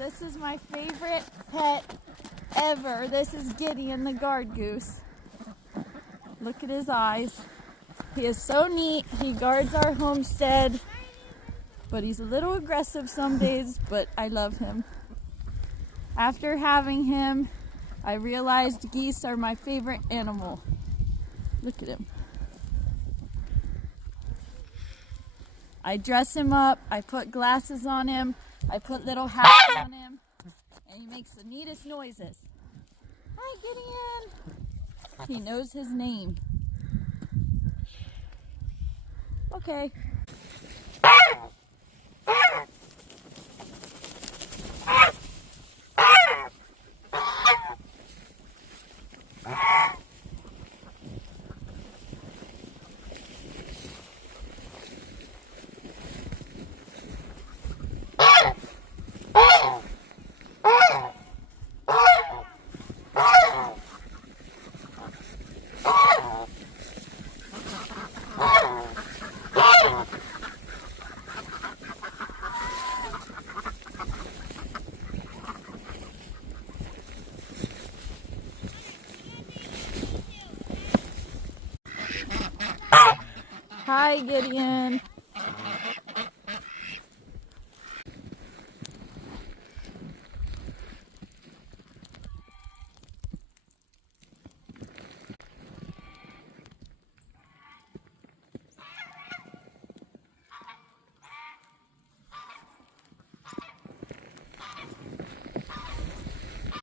This is my favorite pet ever. This is Gideon, the guard goose. Look at his eyes. He is so neat. He guards our homestead, but he's a little aggressive some days, but I love him. After having him, I realized geese are my favorite animal. Look at him. I dress him up, I put glasses on him, I put little hats on him, and he makes the neatest noises. Hi, Gideon! He knows his name. Okay. Hi, Gideon.